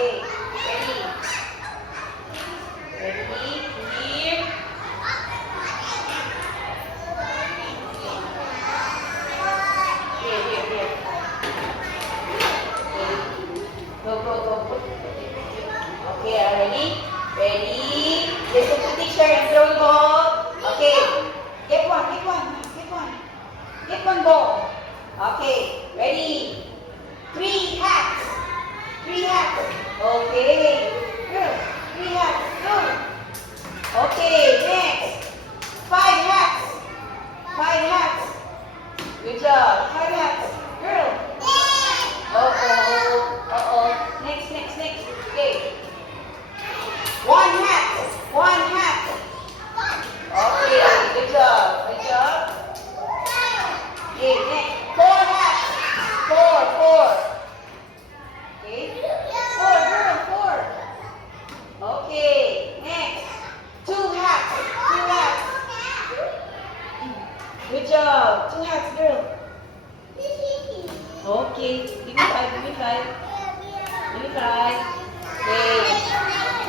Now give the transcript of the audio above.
Okay. Ready? Ready? Here. Here. Go. Okay, ready? Ready? Listen to teacher and throw the ball. Okay. Get one ball. Okay. Ready? Three hats. Okay. Good. Three hats. Good. Okay, next. Five hats. Good job. Five hats. Girl. Uh-oh. Next. Okay. One hat. Okay, good job. Okay, next. Four hats. Four. Okay. Four. Okay, next. Two hats. Good job. Two hats, girl. Okay, give me five. Okay.